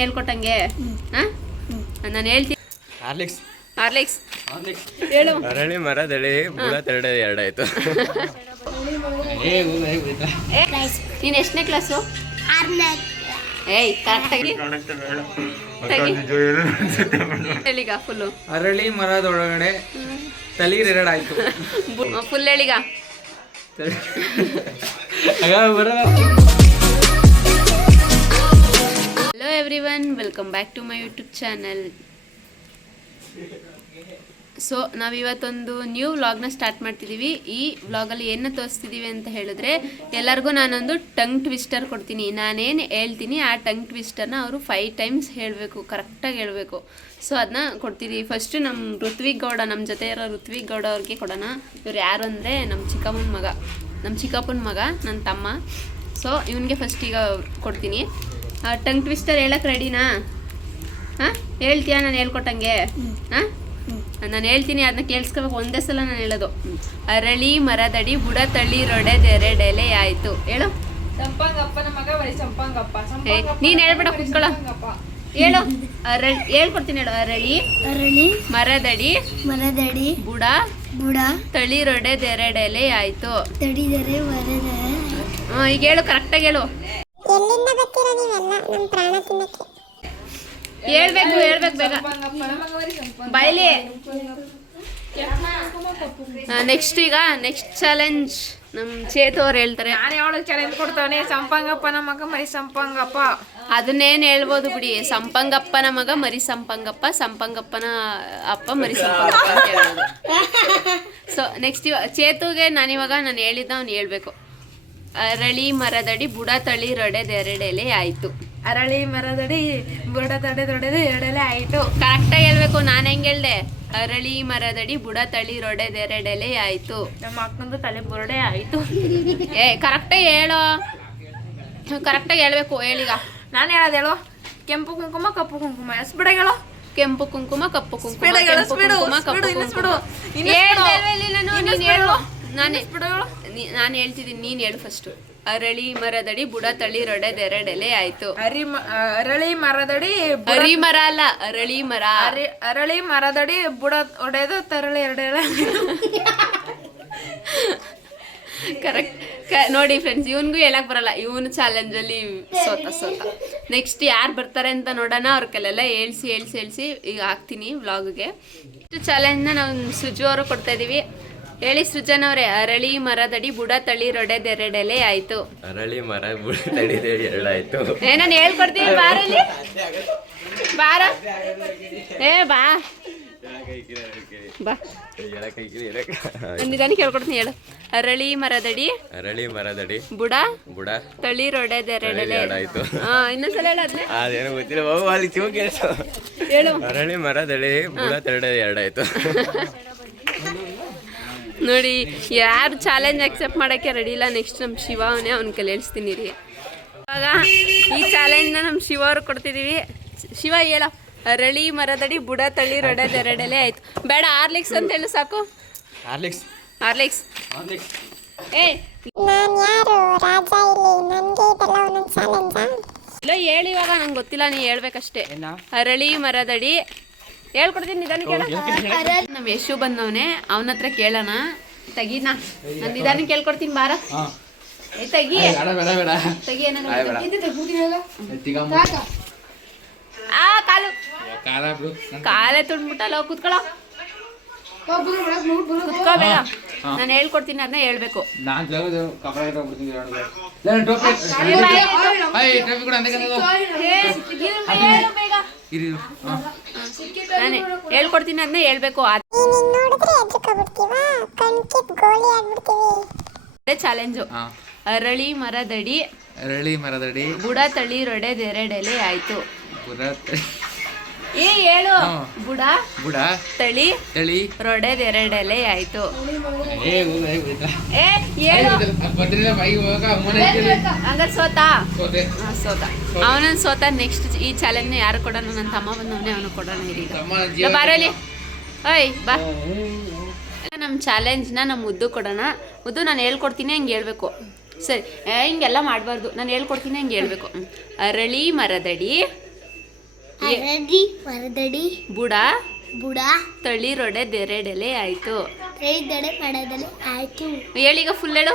ಹೇಳ್ಕೊಟ್ಟಂಗೆ ನಾನು ಹೇಳ್ತೀನಿ. Horlicks Horlicks ಹೇಳು. ಅರಳಿ ಮರದಳಿ ಬುಡ ತೆರಡೆ ಎರಡಾಯ್ತು. ನೀನು ಎಷ್ಟನೇ ಕ್ಲಾಸು? ಏಯ್ ಕರೆಕ್ಟಾಗಿ ಹೇಳಿಗ ಫುಲ್ಲು. ಅರಳಿ ಮರದೊಳಗಡೆ ತಲೀರ್ ಎರಡಾಯ್ತು. ಫುಲ್ ಹೇಳಿಗ. Hello everyone, welcome back to my YouTube channel. So ನಾವಿವತ್ತೊಂದು ನ್ಯೂ ವ್ಲಾಗ್ನ ಸ್ಟಾರ್ಟ್ ಮಾಡ್ತಿದ್ದೀವಿ. ಈ ವ್ಲಾಗಲ್ಲಿ ಏನು ತೋರಿಸ್ತಿದ್ದೀವಿ ಅಂತ ಹೇಳಿದ್ರೆ, ಎಲ್ಲರಿಗೂ ನಾನೊಂದು ಟಂಗ್ ಟ್ವಿಸ್ಟರ್ ಕೊಡ್ತೀನಿ. ನಾನೇನು ಹೇಳ್ತೀನಿ ಆ ಟಂಗ್ ಟ್ವಿಸ್ಟರ್ನ ಅವರು 5 ಟೈಮ್ಸ್ ಹೇಳಬೇಕು, ಕರೆಕ್ಟಾಗಿ ಹೇಳಬೇಕು. ಸೊ ಅದನ್ನ ಕೊಡ್ತಿದ್ದೀವಿ. ಫಸ್ಟು ನಮ್ಮ ಋತ್ವಿಕ್ ಗೌಡ, ನಮ್ಮ ಜೊತೆ ಇರೋ ಋತ್ವಿಕ್ ಗೌಡ ಅವ್ರಿಗೆ ಕೊಡೋಣ. ಇವ್ರು ಯಾರು ಅಂದರೆ ನಮ್ಮ ಚಿಕ್ಕಪ್ಪನ ಮಗ, ನನ್ನ ತಮ್ಮ. ಸೊ ಇವನಿಗೆ ಫಸ್ಟ್ ಈಗ ಕೊಡ್ತೀನಿ. ಟಂಗ್ ಟ್ವಿಸ್ಟರ್ ಹೇಳಕ್ಕೆ ರೆಡಿನಾ? ಹಾಂ, ಹೇಳ್ತೀಯಾ ನಾನು ಹೇಳ್ಕೊಟ್ಟಂಗೆ? ಹಾಂ, ನಾನು ಹೇಳ್ತೀನಿ, ಅದನ್ನ ಕೇಳಿಸ್ಕೋಬೇಕು. ಒಂದೇ ಸಲ ನಾನು ಹೇಳೋದು. ಅರಳಿ ಮರದಡಿ ಬುಡ ತಳ್ಳಿರೊಡೆದೆರಡೆಲೆ ಆಯಿತು. ಹೇಳು. ಸಂಪಂಗಪ್ಪನ ಮಗ ಬರೀ ಸಂಪಂಗಪ್ಪ. ನೀನು ಹೇಳ್ಬೇಡ, ಕುತ್ಕೊಳ್ಳೋ. ಹೇಳು. ಹೇಳ್ಕೊಡ್ತೀನಿ, ಹೇಳು. ಅರಳಿ ಮರದಡಿ ಬುಡ ತಳ್ಳಿರೊಡೆದೆರಡೆಲೆ ಆಯಿತು. ಈಗ ಹೇಳು, ಕರೆಕ್ಟಾಗಿ ಹೇಳು. ಹೇಳ್ಬೇಕು ಬೇಗ ಬಾಯ್ಲಿ. ನೆಕ್ಸ್ಟ್ ಚಾಲೆಂಜ್ ನಮ್ಮ ಚೇತು ಅವ್ರು ಹೇಳ್ತಾರೆ. ನಾನು ಯಾವಾಗ ಚಾಲೆಂಜ್ ಕೊಡ್ತಾನೆ? ಸಂಪಂಗಪ್ಪನ ಮಗ ಮರಿ ಸಂಪಂಗಪ್ಪ. ಅದನ್ನೇನು ಹೇಳ್ಬೋದು ಬಿಡಿ. ಸಂಪಂಗಪ್ಪನ ಮಗ ಮರಿ ಸಂಪಂಗಪ್ಪ, ಸಂಪಂಗಪ್ಪನ ಅಪ್ಪ ಮರಿ ಸಂಪಂಗಪ್ಪ ಅಂತ ಹೇಳ್ಬೋದು. ಸೊ ನೆಕ್ಸ್ಟ್ ಚೇತುಗೆ ನಾನು ಹೇಳಿದ್ದ ಅವ್ನು ಹೇಳ್ಬೇಕು. ಅರಳಿ ಮರದಡಿ ಬುಡ ತಳ್ಳಿರೊಡೆದೆರಡೆಲೆ ಆಯಿತು. ಅರಳಿ ಮರದಡಿ ಬುಡ ತಡೆದೊಡೆದು ಎರಡೆಲೆ ಆಯಿತು. ಕರೆಕ್ಟಾಗಿ ಹೇಳ್ಬೇಕು. ನಾನು ಹೆಂಗೆ ಹೇಳ್ದೆ? ಅರಳಿ ಮರದಡಿ ಬುಡ ತಳ್ಳಿರೊಡೆದೆರಡೆಲೆ ಆಯಿತು. ನಮ್ಮ ಅಕ್ಕಂದು ತಲೆ ಬುರುಡೆ ಆಯಿತು. ಕರೆಕ್ಟಾಗಿ ಹೇಳೋ, ಕರೆಕ್ಟಾಗಿ ಹೇಳ್ಬೇಕು. ಹೇಳೀಗ. ನಾನು ಹೇಳೋದು ಹೇಳು. ಕೆಂಪು ಕುಂಕುಮ ಕಪ್ಪು ಕುಂಕುಮ. ಎಸ್ಬಿಡ ಹೇಳು. ಕೆಂಪು ಕುಂಕುಮ ಕಪ್ಪು ಕುಂಕುಮ. ನಾನು ಹೇಳ್ತಿದ್ದೀನಿ, ನೀನು ಹೇಳು ಫಸ್ಟು. ಅರಳಿ ಮರದಡಿ ಬುಡ ತಳ್ಳಿರೊಡೆದೆರಡೆಲೆ ಆಯ್ತು. ಅರಳಿ ಮರದಡಿ ಅರಿ ಮರ ಅಲ್ಲ, ಅರಳಿ ಮರ. ಅರಳಿ ಮರದಡಿ ಬುಡ ಒಡೆದು ತರಳಿ ಎರಡೆಲೆ. ಕರೆಕ್ಟ್. ನೋಡಿ ಫ್ರೆಂಡ್ಸ್, ಇವನಿಗೂ ಹೇಳಕ್ ಬರಲ್ಲ. ಇವನು ಚಾಲೆಂಜಲ್ಲಿ ಸೋತ. ನೆಕ್ಸ್ಟ್ ಯಾರು ಬರ್ತಾರೆ ಅಂತ ನೋಡೋಣ. ಅವ್ರ ಕೈಲೆಲ್ಲ ಹೇಳ್ಸಿ ಈಗ ಹಾಕ್ತೀನಿ ವ್ಲಾಗ್ಗೆ. ಇಷ್ಟು ಚಾಲೆಂಜ್ನ ನಾವು ಸುಜು ಅವರು ಕೊಡ್ತಾ ಇದೀವಿ. ಹೇಳಿ ಸೃಜನ್ ಅವರೇ. ಅರಳಿ ಮರದಡಿ ಬುಡ ತಳ್ಳಿರೊಡೆದೆರಡೆಲೆ ಆಯ್ತು. ಅರಳಿ ಮರ ಬುಡ ತಳ್ಳಿರೊಡೆ ಎರಡಾಯ್ತು. ನಾನು ಹೇಳ್ಕೊಡ್ತೀನಿ, ಬಾರಲ್ಲಿ ಬಾರ. ಬಾ ನಿಧಾನಕ್ಕೆ ಹೇಳ್ಕೊಡ್ತೀನಿ, ಹೇಳು. ಅರಳಿ ಮರದಡಿ ಬುಡ ತಳ್ಳಿರೊಡೆದೆರಡೆಲೆ ಆಯ್ತು. ಇನ್ನೊಂದ್ಸಲ ಹೇಳು. ಅದೇನು ಗೊತ್ತಿಲ್ಲ, ಹೇಳು. ಅರಳಿ ಮರದಡಿ ಬುಡ ತೆರಡೆ ಎರಡಾಯ್ತು. ನೋಡಿ, ಯಾರು ಚಾಲೆಂಜ್ ಅಕ್ಸೆಪ್ಟ್ ಮಾಡೋಕ್ಕೆ ರೆಡಿ ಇಲ್ಲ. ನೆಕ್ಸ್ಟ್ ನಮ್ಮ ಶಿವ ಅವನೇ, ಅವ್ನ ಕೈಲಿ ಹೇಳ್ಸ್ತೀನಿ ರೀ. ಇವಾಗ ಈ ಚಾಲೆಂಜ್ನ ನಮ್ಮ ಶಿವ ಅವ್ರು ಕೊಡ್ತಿದ್ದೀವಿ. ಶಿವ ಹೇಳೋ. ಅರಳಿ ಮರದಡಿ ಬುಡ ತಳ್ಳಿರೊಡೆದೆರಡೆಲೆ ಆಯ್ತು. ಬೇಡ, ಹಾರ್ಲಿಕ್ಸ್ ಅಂತ ಹೇಳು ಸಾಕು. ಹಾರ್ಲಿಕ್ಸ್. ಇಲ್ಲ ಹೇಳಿ, ಇವಾಗ ನಂಗೆ ಗೊತ್ತಿಲ್ಲ, ನೀ ಹೇಳ್ಬೇಕಷ್ಟೇ. ಅರಳಿ ಮರದಡಿ ಹೇಳ್ಕೊಡ್ತೀನಿ, ನಿಧಾನಕ್ಕೆ ಹೇಳ. ನಮ್ಮ ಯಶು ಬಂದವನೇ, ಅವನ ಹತ್ರ ಕೇಳೋಣ. ತೆಗೀನಾ, ನಾನು ನಿಧಾನಕ್ಕೆ ಕೇಳ್ಕೊಡ್ತೀನಿ, ಬಾರ. ತೆಗಿ ಕಾಲೇ ತುಂಬಿಟ್ಟಲ್ಲ. ಕೂತ್ಕೊಳ್ಳೋ ಬೇಗ. ನಾನು ಹೇಳ್ಕೊಡ್ತೀನಿ, ಅದನ್ನ ಹೇಳ್ಬೇಕು. ನಾನು ಹೇಳ್ಕೊಡ್ತೀನಿ, ಅದನ್ನ ಹೇಳ್ಬೇಕು. ಚಾಲೆಂಜು. ಅರಳಿ ಮರದಡಿ ಬುಡ ತಳ್ಳಿರೊಡೆದೆರಡೆಲೆ ಆಯ್ತು. ಹೇಳು. ಬುಡ ತಳ್ಳಿರೊಡೆದೆರಡೆಲೆ ಆಯ್ತು. ಹಂಗಾರೆ ಸೋತ. ಅವನನ್ನು ಸೋತ. ನೆಕ್ಸ್ಟ್ ಈ ಚಾಲೆಂಜ್ನ ಯಾರು ಕೊಡೋಣ? ನನ್ನ ತಮ್ಮ ಬಂದವನೇ, ಅವನು ಕೊಡೋಣ. ಈಗ ಬಾರಲ್ಲಿ. ಓಯ್ ಬಾ. ನಮ್ಮ ಚಾಲೆಂಜ್ನ ನಮ್ಮ ಮುದ್ದು ಕೊಡೋಣ. ಮುದ್ದು, ನಾನು ಹೇಳ್ಕೊಡ್ತೀನಿ, ಹಂಗೆ ಹೇಳ್ಬೇಕು. ಸರಿ, ಹಿಂಗೆಲ್ಲ ಮಾಡಬಾರ್ದು. ನಾನು ಹೇಳ್ಕೊಡ್ತೀನಿ, ಹಂಗೆ ಹೇಳ್ಬೇಕು. ಅರಳಿ ಮರದಡಿ ಅರಳಿ ಮರದಡಿ ಬುಡ ಬುಡ ತಳಿರೊಡೆ ದೆರೆಡೆಲೆ ಆಯ್ತು. ರೈದಡೆ ಮರದಲ್ಲಿ ಆಯ್ತು. ಹೇಳೀಗ ಫುಲ್ ಹೇಳು.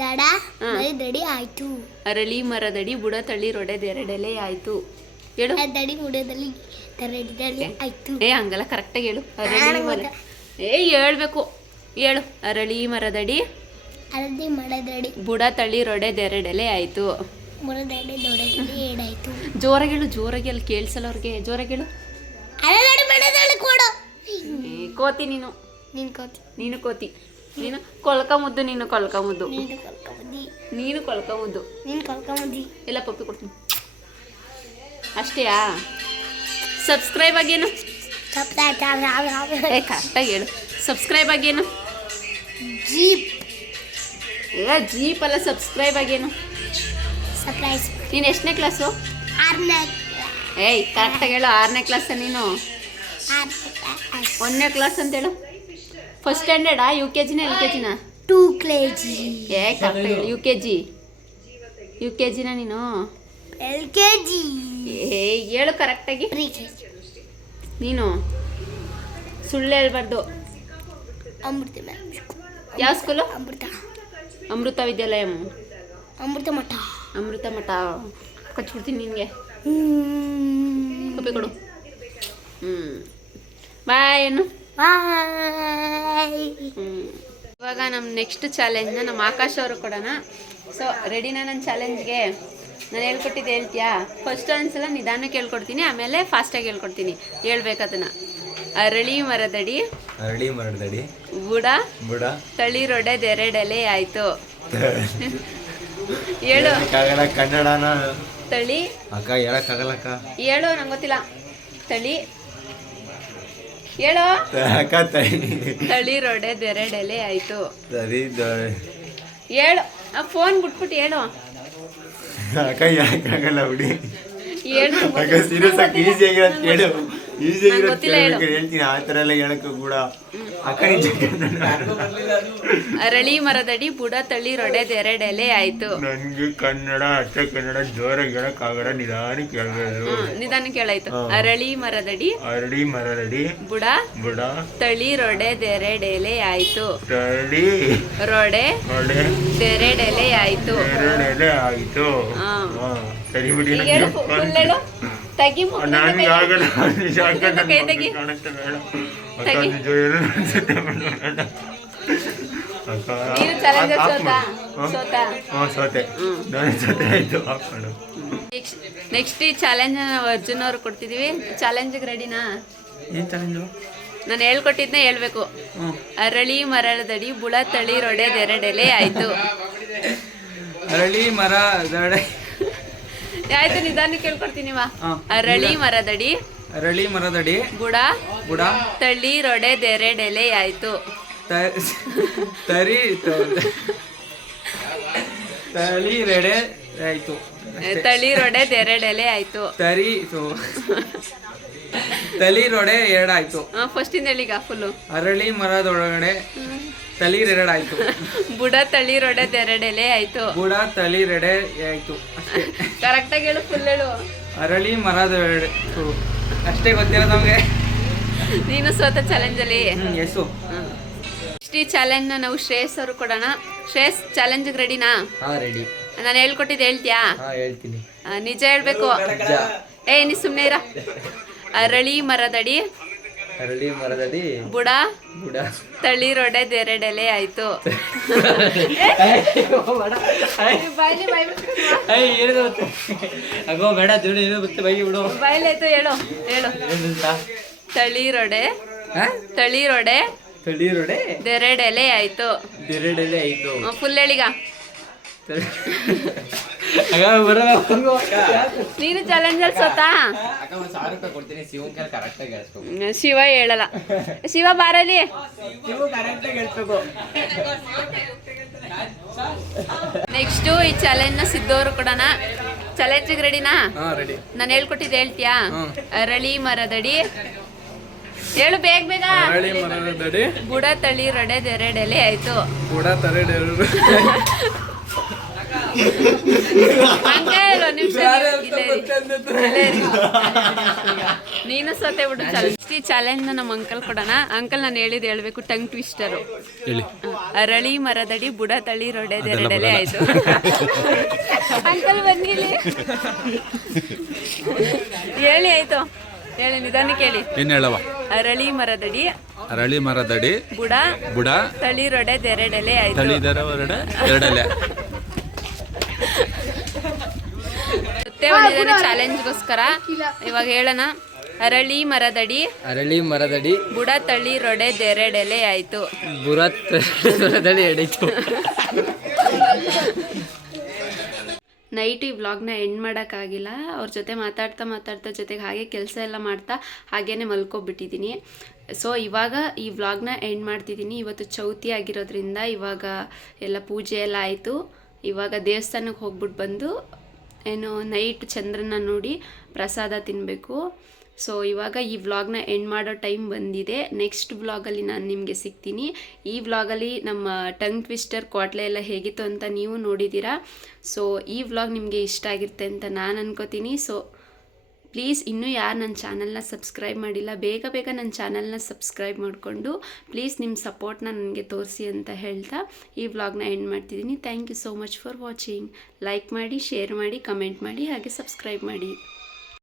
ದಡ ಮರದಡಿ ಆಯ್ತು. ಅರಳಿ ಮರದಡಿ ಬುಡ ತಳಿರೊಡೆ ದೆರೆಡೆಲೆ ಆಯ್ತು. ಹೇಳು. ದಡಿ ಬುಡದಲ್ಲಿ ತರಡಿದಲ್ಲಿ ಆಯ್ತು. ಹಂಗಲ್ಲ ಕರೆಕ್ಟಾಗಿ ಹೇಳು. ಅರಳಿ ಮರ ಹೇಳ್ಬೇಕು. ಹೇಳು. ಅರಳಿ ಮರದಡಿ ಅರಳಿ ಮರದಡಿ ಬುಡ ತಳಿರೊಡೆ ದೆರೆಡೆಲೆ ಆಯ್ತು. ಮರದಡಿ ದೊಡ್ಡದಲ್ಲಿ ಏಡಾಯ್ತು. ಜೋರಾಗಿ ಹೇಳು. ಜೋರಾಗಿ ಅಲ್ಲಿ ಕೇಳಿಸಲ್ಲ ಅವ್ರಿಗೆ. ಜೋರಾಗಿ ಹೇಳು. ಅರಳಿ ಮರದಡಿ ಕೊಡು. ಕೋತಿ ನೀನು. ನೀನ್ ಕೋತಿ. ನೀನು ಕೋತಿ. ನೀನು ಕೊಲ್ಕ ಮುದ್ದು. ನೀನು ಕೊಲ್ಕ ಮುದ್ದು. ನೀನು ಕಲ್ಕೊಂಬಂದಿ. ನೀನು ಕೊಲ್ಕ ಮುದ್ದು. ನೀನು ಕಲ್ಕೊಂಬಂದಿ. ಎಲ್ಲ ಪಪ್ಪಿ ಕೊಡ್ತೀನಿ ಅಷ್ಟೇಯಾ? ಸಬ್ಸ್ಕ್ರೈಬ್ ಆಗೇನು? ಕರೆಕ್ಟಾಗಿ ಹೇಳು. ಸಬ್ಸ್ಕ್ರೈಬ್ ಆಗೇನು? ಜೀಪ್ ಜೀಪ್ ಅಲ್ಲ, ಸಬ್ಸ್ಕ್ರೈಬ್ ಆಗೇನು? ಸರ್ಪ್ರೈಸ್. ನೀನು ಎಷ್ಟನೇ ಕ್ಲಾಸು? 6ನೇ ಕರೆಕ್ಟಾಗಿ ಹೇಳು. 6ನೇ ಕ್ಲಾಸ ನೀನು? 1ನೇ ಕ್ಲಾಸ್ ಅಂತ ಹೇಳು. ಫಸ್ಟ್ ಸ್ಟ್ಯಾಂಡರ್ಡಾ? ಯು ಕೆ ಜಿನ ಎಲ್ ಕೆ ಜಿನ? 2 kg. ಕರೆಕ್ಟಾಗಿ ಹೇಳು. U K G. U K ಜಿನ ನೀನು? LKG. ಹೇಳು ಕರೆಕ್ಟಾಗಿ. 3 kg. ನೀನು ಸುಳ್ಳು ಹೇಳ್ಬಾರ್ದು. ಅಮೃತ ಮ್ಯಾಮ್. ಯಾವ ಸ್ಕೂಲು? ಅಮೃತ. ಅಮೃತ ವಿದ್ಯಾಲಯ. ಅಮೃತ ಮಠ. ಅಮೃತ ಮಠ. ಕಚ್ಬಿಡ್ತೀನಿ ನಿನಗೆ. ಕಾಪಿ ಕೊಡು. ಬಾಯ್ ಏನು. ಬಾಯ್. ಇವಾಗ ನಮ್ಮ ನೆಕ್ಸ್ಟ್ ಚಾಲೆಂಜ್ನ ನಮ್ಮ ಆಕಾಶ್ ಅವರು ಕೊಡೋಣ. ಸೊ ರೆಡಿನಾ ನನ್ನ ಚಾಲೆಂಜ್ಗೆ? ನಾನು ಹೇಳ್ಕೊಟ್ಟಿದ್ದು ಹೇಳ್ತೀಯಾ? ಫಸ್ಟ್ ಒಂದ್ಸಲ ನಿಧಾನಕ್ಕೆ ಹೇಳ್ಕೊಡ್ತೀನಿ, ಆಮೇಲೆ ಫಾಸ್ಟಾಗಿ ಹೇಳ್ಕೊಡ್ತೀನಿ. ಹೇಳ್ಬೇಕು ಅದನ್ನು. ಅರಳಿ ಮರದಡಿ ಅರಳಿ ಮರದಡಿ ಬುಡ ಬುಡ ತಳಿರೊಡೆ ದೆರೆಡೆಲೆ ಆಯ್ತು. ಹೇಳು. ಕನ್ನಡನ ತಳಿ ಅಕ್ಕ ಹೇಳಕ್ಕಾಗಲ್ಲಕ್ಕ. ಹೇಳು. ನಂಗೆ ಗೊತ್ತಿಲ್ಲ. ತಳಿ ಹೇಳು. ಅಕ್ಕ ತಳಿರೊಡೆ ದೆರೆಡೆಲೆ ಆಯ್ತು. ಸರಿ ಹೇಳು. ಫೋನ್ ಬಿಟ್ಬಿಟ್ಟು ಹೇಳು. ಅಕ್ಕ ಹೇಳಕ್ಕಾಗಲ್ಲ ಬಿಡಿ. ಹೇಳು. ಅಕ್ಕ ಸೀರಿಯಸ್ ಆಗಿ ಈಸಿ ಆಗಿರೋದು ಕೇಳು. ಈಸಿ ಆಗಿರೋದು ಗೊತ್ತಿಲ್ಲ, ಹೇಳು. ಹೇಳ್ತೀನಿ. ಆ ಥರ ಎಲ್ಲ ಹೇಳಕ್ಕೂ ಕೂಡ ಅಕ್ಕ ಅರಳಿ ಮರದಡಿ ಬುಡ ತಳಿರೊಡೆ ದೆರೆಡೆಲೆ ಆಯ್ತು. ನನಗೆ ಕನ್ನಡ ಅಚ್ಚ ಕನ್ನಡ ಜೋರಾಗಿ ಹೇಳಕ್ಕಾಗಲ್ಲ. ನಿಧಾನಕ್ಕೆ ಹೇಳ್ಬೋದು. ನಿಧಾನಕ್ಕೆ ಹೇಳಾಯ್ತು. ಅರಳಿ ಮರದಡಿ ಅರಳಿ ಮರದಡಿ ಬುಡ ಬುಡ ತಳಿರೊಡೆ ದೆರೆಡೆಲೆ ಆಯ್ತು. ತಳಿ ರೊಡೆ ಒಡೆ ದೆರೆಡೆಲೆ ಆಯ್ತು. ಎರಡೆಲೆ ಆಯ್ತು. ಹಾ. ಸರಿ ಬಿಡಿ. ಈಗ ಹೇಳು. ಫುಲ್ ಹೇಳು. ತಗಿ ಮುಗ್ದು ನನಗೆ ಆಗಲ್ಲ. ಕೈ ತೆಗಿ. ಕಾಣುತ್ತೆ ಬೇಡ. ಅಕ್ಕ ತೆಗಿ. ನಿಜ ಏನು ಅನ್ಸುತ್ತೆ ಬೇಡ. ಅಕ್ಕ ನೀನು ಚಾಲೆಂಜ್ ಸೋತಾ? ಸೋತಾ? ಸೋತೆ. ನಾನು ಸೋತೆ ಆಯ್ತು. ಹಾಕೊಂಡು ನೆಕ್ಸ್ಟ್ ಈ ಚಾಲೆಂಜ್ ನಾವು ಅರ್ಜುನ್ ಅವ್ರು ಕೊಡ್ತಿದೀವಿ. ಚಾಲೆಂಜಿಗೆ ರೆಡಿನಾ? ಏನು ಚಾಲೆಂಜು? ನಾನು ಹೇಳ್ಕೊಟ್ಟಿದ್ನ ಹೇಳ್ಬೇಕು. ಅರಳಿ ಮರದಡಿ ಬುಡ ತಳಿರೊಡೆ ದೆರೆಡೆಲೆ ಆಯ್ತು. ಅರಳಿ ಮರ ದಡೆ ಆಯ್ತು. ನಿಧಾನಕ್ಕೆ ಹೇಳ್ಕೊಡ್ತೀನಿ. ಹಾ. ಅರಳಿ ಮರದಡಿ ಅರಳಿ ಮರದಡಿ ಬುಡ ಬುಡ ತಳಿರೊಡೆ ದೆರೆಡೆಲೆ ಆಯ್ತು. ತಳಿ ರೆಡೆ ಆಯ್ತು. ತಳಿರೊಡೆ ದೆರೆಡೆಲೆ ಆಯ್ತು. ತಳಿರೊಡೆ ಎರಡಾಯ್ತು. ಫಸ್ಟಿಂದ ಹೇಳಿಗ ಫುಲ್ಲು. ಅರಳಿ ಮರದೊಳಗಡೆ ತಳಿರೆರಡಾಯ್ತು. ಬುಡ ತಳಿರೊಡೆ ದೆರೆಡೆಲೆ ಆಯ್ತು. ಬುಡ ತಳಿರೆಡೆ ಆಯ್ತು. ಅಷ್ಟೇ. ಕರೆಕ್ಟಾಗಿ ಹೇಳು. ಫುಲ್ ಹೇಳು. ಅರಳಿ ಮರದೊಳಗಡೆ ಅಷ್ಟೇ ಗೊತ್ತಿಲ್ಲ ನಮಗೆ. ನೀನು ಸೋತ ಚಾಲೆಂಜಲ್ಲಿ. ಎಸ್ಸು. ನೆಕ್ಸ್ಟ್ ಈ ಚಾಲೆಂಜ್ನ ನಾವು ಶ್ರೇಯಸ್ ಅವರು ಕೊಡೋಣ. ಶ್ರೇಯಸ್, ಚಾಲೆಂಜಿಗೆ ರೆಡಿನಾ? ರೆಡಿ. ನಾನು ಹೇಳ್ಕೊಟ್ಟಿದ್ದು ಹೇಳ್ತೀಯಾ? ಹೇಳ್ತೀನಿ. ನಿಜ ಹೇಳ್ಬೇಕು. ನೀ ಸುಮ್ಮನೆ ಇರ. ಅರಳಿ ಮರದಡಿ ಅರಳಿ ಮರದಡಿ ಬುಡ ಬುಡ ತಳಿರೊಡೆ ದೆರೆಡೆಲೆ ಆಯ್ತು. ಅಗೋ ಬೇಡ ಬಿಡು. ಬಾಯ್ಲಾಯ್ತು. ಹೇಳು. ಹೇಳು. ತಳಿರೊಡೆ ತಳಿರೊಡೆ ತಳಿರೊಡೆ ದೆರೆಡೆಲೆ ಆಯ್ತು. ದೆರೆಡೆಲೆ ಆಯ್ತು. ಫುಲ್ ಹೇಳಿಗ. ನೀನು ಚಾಲೆಂಜಲ್ಲಿ ಸೋತಾ? ಶಿವ ಹೇಳಲ್ಲ. ಶಿವ ಬಾರಲ್ಲಿ. ನೆಕ್ಸ್ಟ್ ಈ ಚಾಲೆಂಜ್ನ ಸಿದ್ದವರು ಕೊಡೋಣ. ಚಾಲೆಂಜಿಗೆ ರೆಡಿನಾ? ರೆಡಿ. ನಾನು ಹೇಳ್ಕೊಟ್ಟಿದ್ದು ಹೇಳ್ತೀಯಾ? ಅರಳಿ ಮರದಡಿ ಹೇಳು. ಬೇಗ ಬೇಗ. ಅರಳಿ ಮರದಡಿ ಬುಡ ತಳಿರೊಡೆ ದೆರೆಡೆಲೆ ಆಯ್ತು. ಬುಡ ತಳಿರೆಡೆ ಹಂಗೆ ನಿಮಿಷ. ನೀನು ಸೋತೆ ಬಿಡು ಚಾಲೆಂಜ್. ಈ ಚಾಲೆಂಜ್ನ ನಮ್ಮ ಅಂಕಲ್ ಕೊಡೋಣ. ಅಂಕಲ್ ನಾನು ಹೇಳಿದ್ದು ಹೇಳ್ಬೇಕು, ಟಂಗ್ ಟ್ವಿಸ್ಟರು. ಹೇಳಿ. ಅರಳಿ ಮರದಡಿ ಬುಡ ತಳಿ ರೊಡೆದೆರಡೆಲೆ ಆಯ್ತು. ಅಂಕಲ್ ಬನ್ನಿಲಿ ಹೇಳಿ ಆಯ್ತು, ಹೇಳಿ ನಿಧಾನಕ್ಕೆ ಹೇಳಿ. ಏನು ಹೇಳವ? ಅರಳಿ ಮರದಡಿ ಅರಳಿ ಮರದಡಿ ಬುಡ ತಳಿ ರೊಡೆದೆರಡೆಲೆ ಆಯ್ತು. ತಳಿದರ ಹೊರಡೆ ಎರಡೆಲೆ. ಮತ್ತೆ ಬಂದಿದ್ದಾನೆ ಚಾಲೆಂಜ್ಗೋಸ್ಕರ. ಇವಾಗ ಹೇಳೋಣ. ಅರಳಿ ಮರದಡಿ ಬುಡ ತಳಿ ರೊಡೆದೆರಡೆಲೆ ಆಯ್ತು. ಬುರದಡಿ ಎಡೀತು. ನೈಟ್ ಈ ವ್ಲಾಗ್ನ ಎಂಡ್ ಮಾಡೋಕ್ಕಾಗಿಲ್ಲ. ಅವ್ರ ಜೊತೆ ಮಾತಾಡ್ತಾ ಜೊತೆಗೆ ಹಾಗೆ ಕೆಲಸ ಎಲ್ಲ ಮಾಡ್ತಾ ಹಾಗೇ ಮಲ್ಕೊಬಿಟ್ಟಿದ್ದೀನಿ. ಸೊ ಇವಾಗ ಈ ವ್ಲಾಗ್ನ ಎಂಡ್ ಮಾಡ್ತಿದ್ದೀನಿ. ಇವತ್ತು ಚೌತಿ ಆಗಿರೋದ್ರಿಂದ ಇವಾಗ ಎಲ್ಲ ಪೂಜೆ ಎಲ್ಲ ಆಯಿತು. ಇವಾಗ ದೇವಸ್ಥಾನಕ್ಕೆ ಹೋಗ್ಬಿಟ್ಟು ಬಂದು ಏನು ನೈಟ್ ಚಂದ್ರನ ನೋಡಿ ಪ್ರಸಾದ ತಿನ್ನಬೇಕು. ಸೊ ಇವಾಗ ಈ ವ್ಲಾಗ್ನ ಎಂಡ್ ಮಾಡೋ ಟೈಮ್ ಬಂದಿದೆ. ನೆಕ್ಸ್ಟ್ ವ್ಲಾಗಲ್ಲಿ ನಾನು ನಿಮಗೆ ಸಿಗ್ತೀನಿ. ಈ ವ್ಲಾಗಲ್ಲಿ ನಮ್ಮ ಟಂಗ್ ಟ್ವಿಸ್ಟರ್ ಕ್ವಾಟ್ಲೆ ಎಲ್ಲ ಹೇಗಿತ್ತು ಅಂತ ನೀವು ನೋಡಿದ್ದೀರಾ. ಸೊ ಈ ವ್ಲಾಗ್ ನಿಮಗೆ ಇಷ್ಟ ಆಗಿರುತ್ತೆ ಅಂತ ನಾನು ಅನ್ಕೋತೀನಿ. ಸೊ ಪ್ಲೀಸ್ ಇನ್ನೂ ಯಾರು ನನ್ನ ಚಾನಲ್ನ ಸಬ್ಸ್ಕ್ರೈಬ್ ಮಾಡಿಲ್ಲ, ಬೇಗ ನನ್ನ ಚಾನಲ್ನ ಸಬ್ಸ್ಕ್ರೈಬ್ ಮಾಡಿಕೊಂಡು ಪ್ಲೀಸ್ ನಿಮ್ಮ ಸಪೋರ್ಟ್ನ ನನಗೆ ತೋರಿಸಿ ಅಂತ ಹೇಳ್ತಾ ಈ ವ್ಲಾಗ್ನ ಎಂಡ್ ಮಾಡ್ತಿದ್ದೀನಿ. Thank you so much for watching. Like ಮಾಡಿ, ಶೇರ್ ಮಾಡಿ, ಕಮೆಂಟ್ ಮಾಡಿ, ಹಾಗೆ ಸಬ್ಸ್ಕ್ರೈಬ್ ಮಾಡಿ.